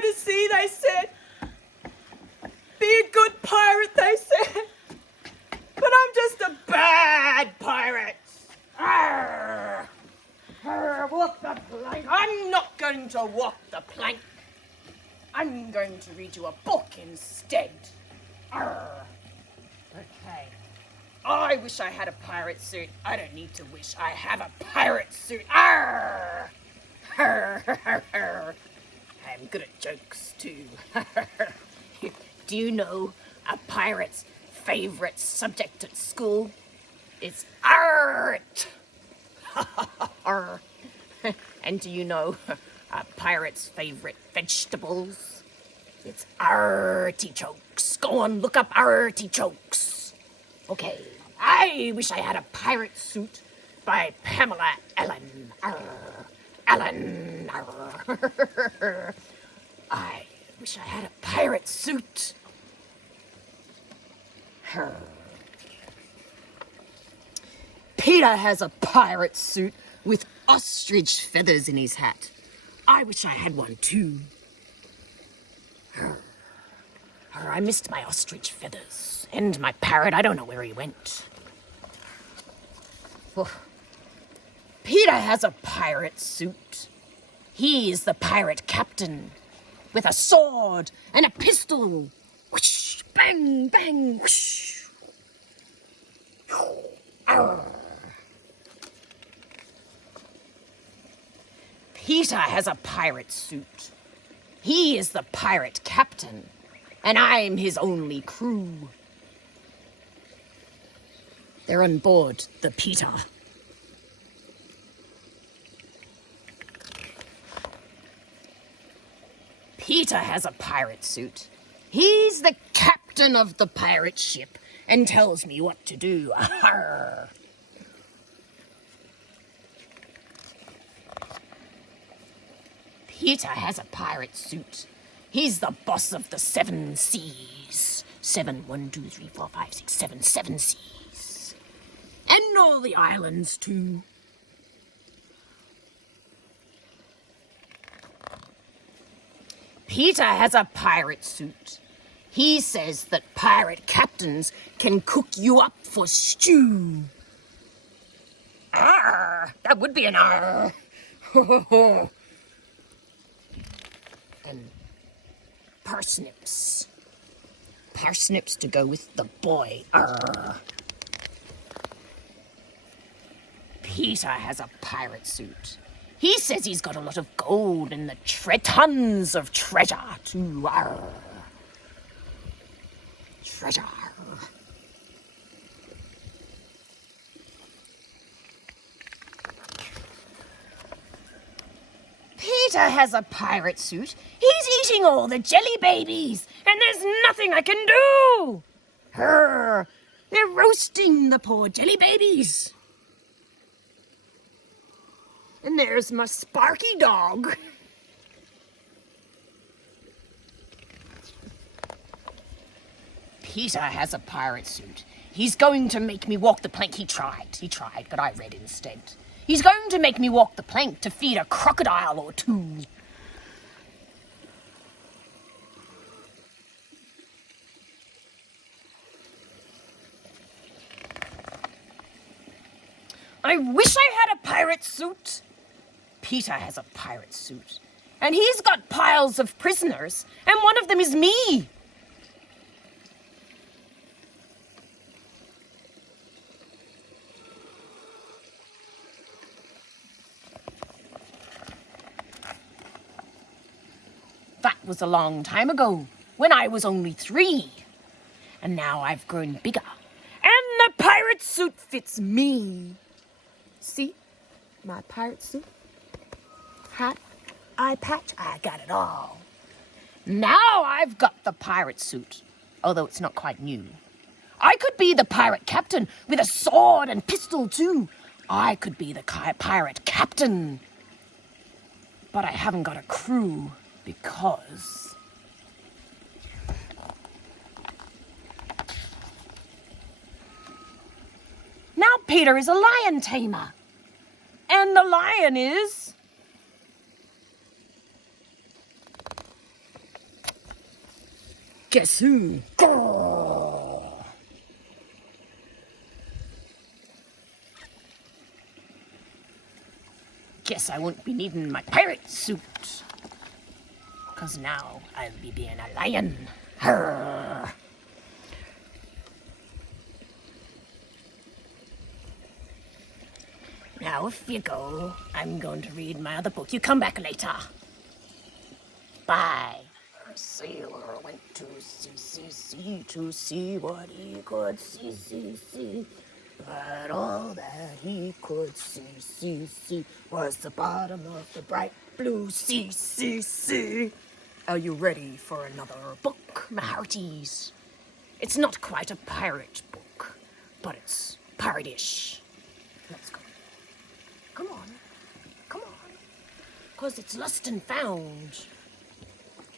go to sea, they said. Be a good pirate, they said. But I'm just a bad pirate. Arrrrgh. Arrrrgh, walk the plank. I'm not going to walk the plank. I'm going to read you a book instead. Arrrrgh. Okay. I wish I had a pirate suit. I don't need to wish. I have a pirate suit. Arrrrgh. Arrrrgh. I'm good at jokes too. Do you know a pirate's favorite subject at school? It's art. And do you know a pirate's favorite vegetables? It's artichokes. Go on, look up artichokes. Okay, I wish I had a pirate suit by Pamela Allen. Allen. I wish I had a pirate suit. Peta has a pirate suit with ostrich feathers in his hat. I wish I had one too. I missed my ostrich feathers and my parrot. I don't know where he went. Peta has a pirate suit. He is the pirate captain with a sword and a pistol. Whoosh, bang, bang, whoosh. Peta has a pirate suit. He is the pirate captain, and I'm his only crew. They're on board the Peta. Peta has a pirate suit. He's the captain of the pirate ship and tells me what to do. Arrrrgh. Peta has a pirate suit. He's the boss of the 7 seas. 7, 1, 2, 3, 4, 5, 6, 7, 7 seas. And all the islands too. Peta has a pirate suit. He says that pirate captains can cook you up for stew. Arrgh, that would be an arrgh. And parsnips. Parsnips to go with the boy. Arrgh. Peta has a pirate suit. He says he's got a lot of gold and tons of treasure too. Arrgh. Treasure. Peta has a pirate suit. He's eating all the jelly babies, and there's nothing I can do. Arrgh. They're roasting the poor jelly babies. And there's my Sparky dog. Peta has a pirate suit. He's going to make me walk the plank. He tried, but I read instead. He's going to make me walk the plank to feed a crocodile or two. I wish I had a pirate suit. Peta has a pirate suit, and he's got piles of prisoners, and one of them is me. That was a long time ago, when I was only 3. And now I've grown bigger, and the pirate suit fits me. See? My pirate suit. Hat, eye patch, I got it all. Now I've got the pirate suit, although it's not quite new. I could be the pirate captain with a sword and pistol too. I could be the pirate captain. But I haven't got a crew because... Now Peter is a lion tamer. And the lion is... Guess who? Grrrr. Guess I won't be needing my pirate suit. 'Cause now I'll be being a lion. Arrrrgh. Now if you go, I'm going to read my other book. You come back later. Bye. A sailor went to sea to see what he could see. But all that he could see was the bottom of the bright blue sea. Are you ready for another book, my hearties? It's not quite a pirate book, but it's pirate-ish. Let's go. Come on. 'Cause it's lost and found.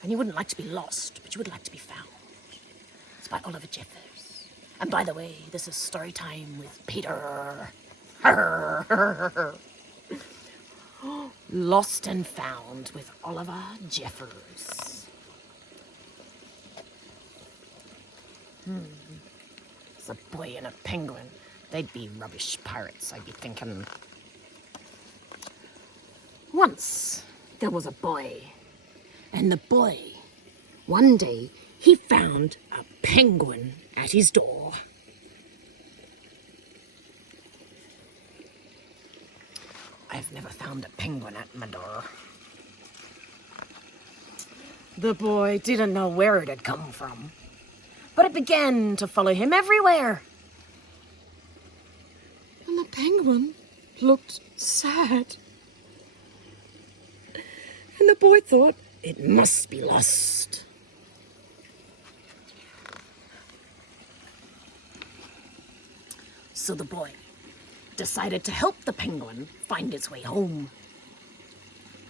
And you wouldn't like to be lost, but you would like to be found. It's by Oliver Jeffers. And by the way, this is story time with Peter. Lost and Found with Oliver Jeffers. It's a boy and a penguin. They'd be rubbish pirates, I'd be thinking. Once, there was a boy. And the boy, one day, he found a penguin at his door. I've never found a penguin at my door. The boy didn't know where it had come from, but it began to follow him everywhere. And the penguin looked sad. And the boy thought, it must be lost. So the boy decided to help the penguin find its way home.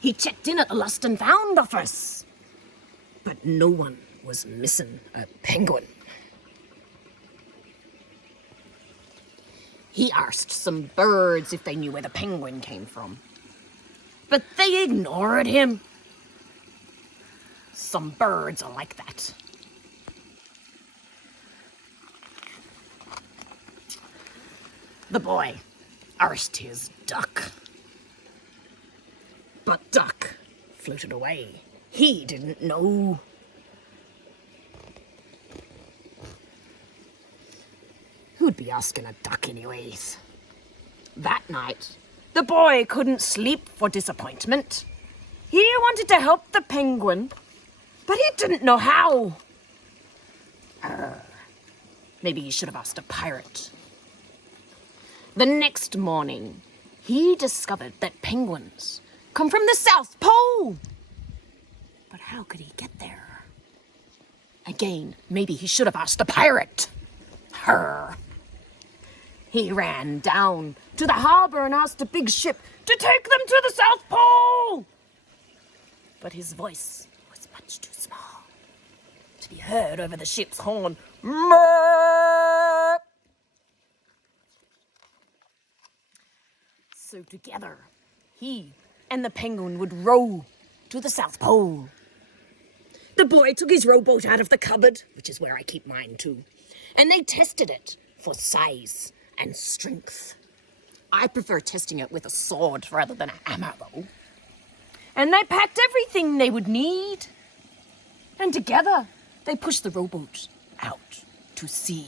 He checked in at the Lost and Found office, but no one was missing a penguin. He asked some birds if they knew where the penguin came from, but they ignored him. Some birds are like that. The boy asked his duck, but duck floated away. He didn't know. Who'd be asking a duck anyways? That night, the boy couldn't sleep for disappointment. He wanted to help the penguin, but he didn't know how. Maybe he should have asked a pirate. The next morning, he discovered that penguins come from the South Pole. But how could he get there? Again, maybe he should have asked a pirate. He ran down to the harbor and asked a big ship to take them to the South Pole. But his voice was much too small to be heard over the ship's horn. So together, he and the penguin would row to the South Pole. The boy took his rowboat out of the cupboard, which is where I keep mine too, and they tested it for size and strength. I prefer testing it with a sword rather than a hammer, though. And they packed everything they would need. And together, they pushed the rowboat out to sea.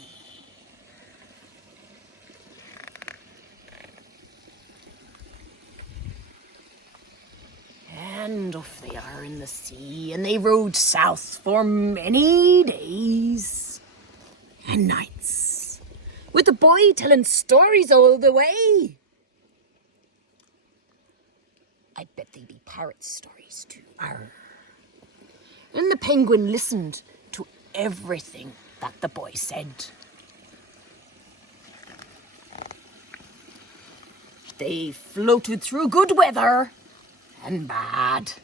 And off they are in the sea, and they rowed south for many days and nights, with the boy telling stories all the way. I bet they'd be pirate stories too. Arrrrgh. And the penguin listened to everything that the boy said. They floated through good weather and bad.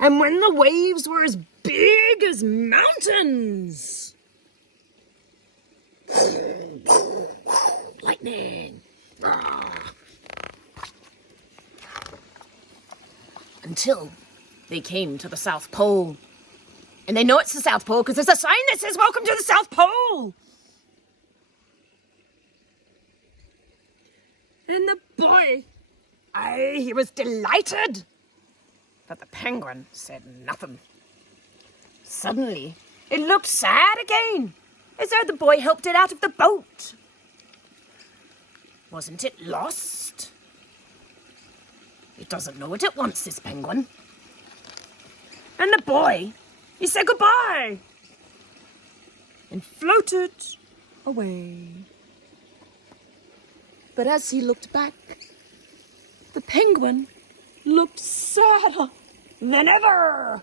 And when the waves were as big as mountains, lightning, until they came to the South Pole. And they know it's the South Pole because there's a sign that says, "Welcome to the South Pole." And the boy, he was delighted. But the penguin said nothing. Suddenly, it looked sad again, as though the boy helped it out of the boat. Wasn't it lost? It doesn't know it at once, this penguin. And the boy, he said goodbye and floated away. But as he looked back, the penguin looked sadder than ever.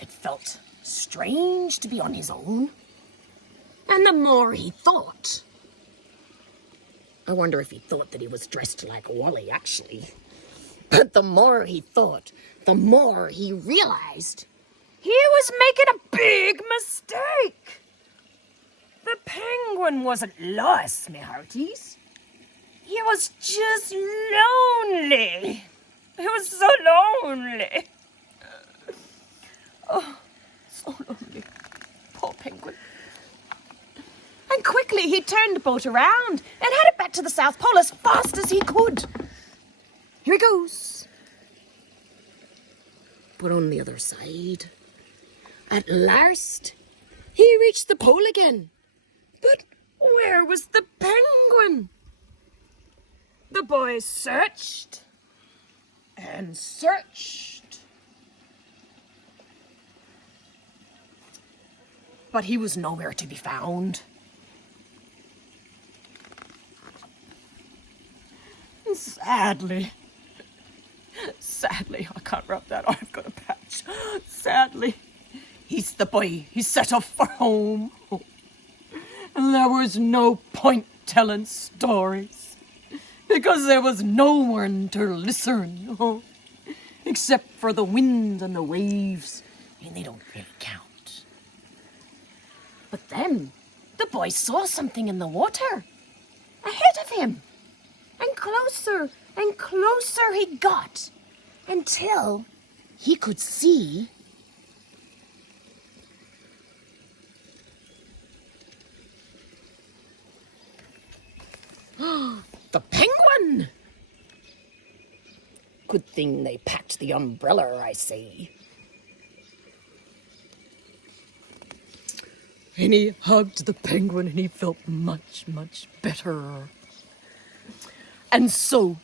It felt strange to be on his own. And the more he thought, I wonder if he thought that he was dressed like Wally, actually. But the more he thought, the more he realized he was making a big mistake. The penguin wasn't lost, me hearties. He was just lonely. He was so lonely. Oh, so lonely. Poor penguin. And quickly he turned the boat around and headed back to the South Pole as fast as he could. Here he goes. But on the other side, at last, he reached the pole again. But where was the penguin? The boy searched and searched. But he was nowhere to be found. Sadly, I can't rub that. I've got a patch. Sadly, the boy, he set off for home. And there was no point telling stories because there was no one to listen, except for the wind and the waves, and they don't really count. But then the boy saw something in the water ahead of him. And closer he got until he could see the penguin. Good thing they packed the umbrella, I say. And he hugged the penguin and he felt much, much better. And so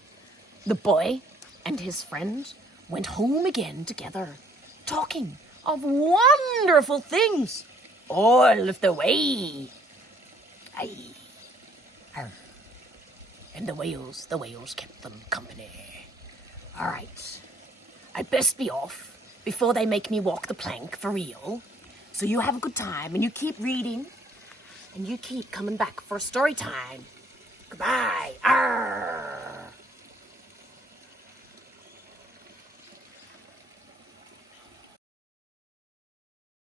the boy and his friend went home again together, talking of wonderful things all of the way. Aye. Arr. And the whales kept them company. All right, I'd best be off before they make me walk the plank for real. So you have a good time and you keep reading and you keep coming back for story time. Goodbye. Arrrrgh.